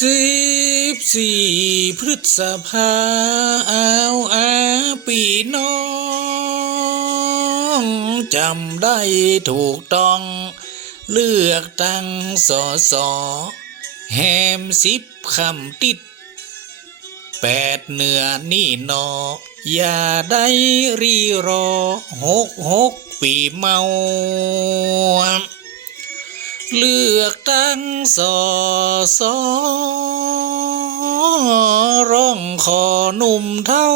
สิบสี่พฤษภาเอาอาปีน้องจำได้ถูกต้อง เลือกตั้งสอสอแฮมสิบคำติดแปดเหนือนี่นอ อย่าได้รีรอหกหกปีเมา เลือกตั้งสอสอร้องขอหนุ่มเท่า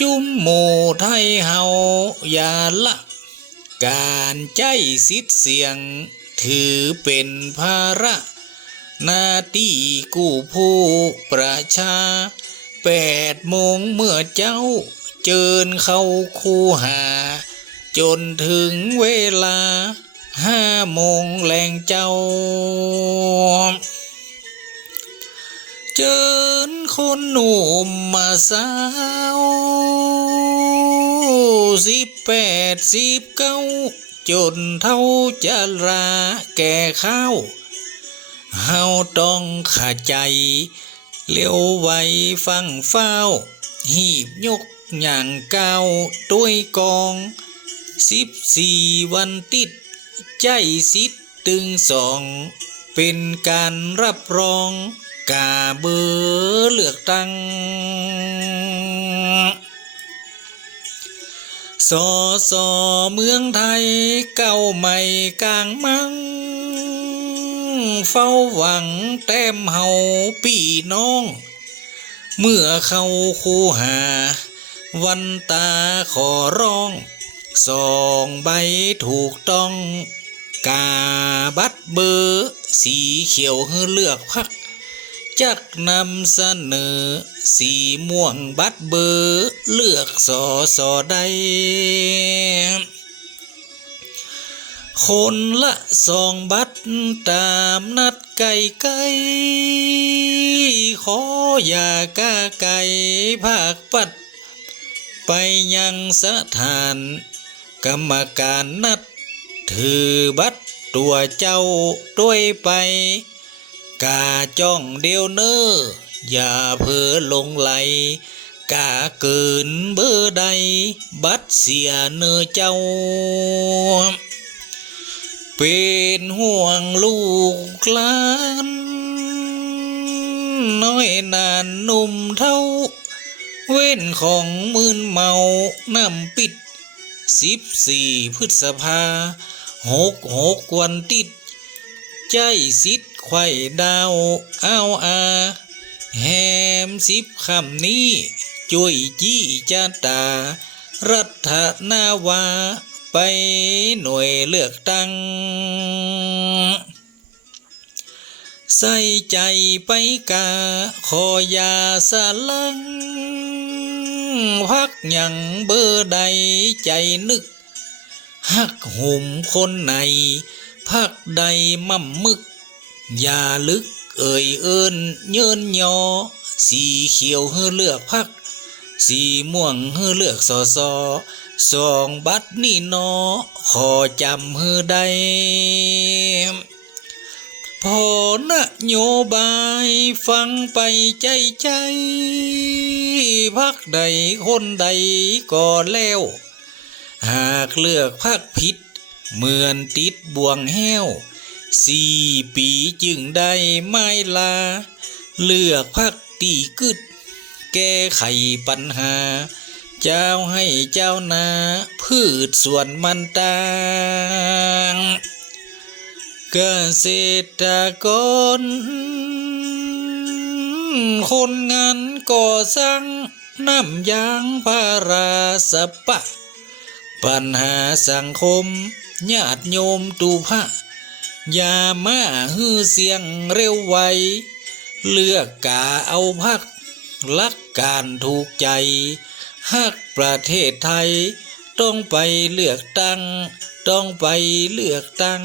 จุ้มหมู่ไทยเฮาอย่าละ การใจสิทธิ์เสียง ถือเป็นภาระหน้าที่กู้ผู้ประชาแปดโมงเมื่อเจ้า เจิญเข้าคูหา จนถึงเวลา ห้าโมงแรงเจ้า เจิญคนหนุ่มมาสาวสิบแปดสิบเก้าจนเท่าจะราแก่ข้าวเฮาต้องขาใจ เลี้ยวไว้ฟังเฝ้า หีบยกอย่างเก้าต้วยกองสิบสี่วันติด ใจสิทตึงสอง เป็นการรับรองกาเบอร์เลือกตั้งสอสอเมืองไทยเก่าใหม่กลางมัง เฝ้าหวังแต้มเฮาพี่น้อง เมื่อเข้าคูหา วันตาขอร้อง สองใบถูกต้อง กาบัตเบอร์สีเขียวให้เลือกพัก จักนำเสนอ สีม่วงบัตเบอร์เลือกสอสอใดคนละสองบัตรตามนัดไก่ไก่ขออย่ากล้าไก่ภาคปัด ไปยังสถาน กรรมการนัด ถือบัตรตัวเจ้าด้วยไป กาจ้องเดียวเนออย่าเผลอหลงไหลกาเกินเบอร์ใด บัตรเสียเนอเจ้า เป็นห่วงลูกหลาน น้อยนานหนุ่มเท่า เว้นของมืนเมาน้ำปิดสิบสี่พฤษภา หกหกวันติด ใจสิทธิ์ไข่ดาวเอาอาแฮมสิบคำนี้จุยจี้จาตา รัฐนาวา ไปหน่วยเลือกตั้ง ใส่ใจไปกา ขอยาสลังพักหยังเบอร์ใดใจนึก หักหุ่มคนในพักใดมั่มมึก อย่าลึกเอ่ยเอินเยินยอ สีเขียวเฮือเลือกพัก สีม่วงเฮือเลือกสอสอสองบัตรนี่นอ ขอจำเฮือใดพอนโยบายฟังไปใจใจ พักใดคนใดก็แล้ว หากเลือกพักผิดเหมือนติดบ่วงแห้วสี่ปีจึงได้ไม่ลา เลือกพักตีกึด แก้ไขปัญหา เจ้าให้เจ้านา พืชส่วนมันต่างเกษตรกร คนงานก่อสร้างน้ำยางพาราสปะ ปัญหาสังคม ญาติโยมตูพระอย่ามาฮือเสียงเร็วไว เลือกกาเอาพักลักการถูกใจฮักประเทศไทย ต้องไปเลือกตั้ง ต้องไปเลือกตั้ง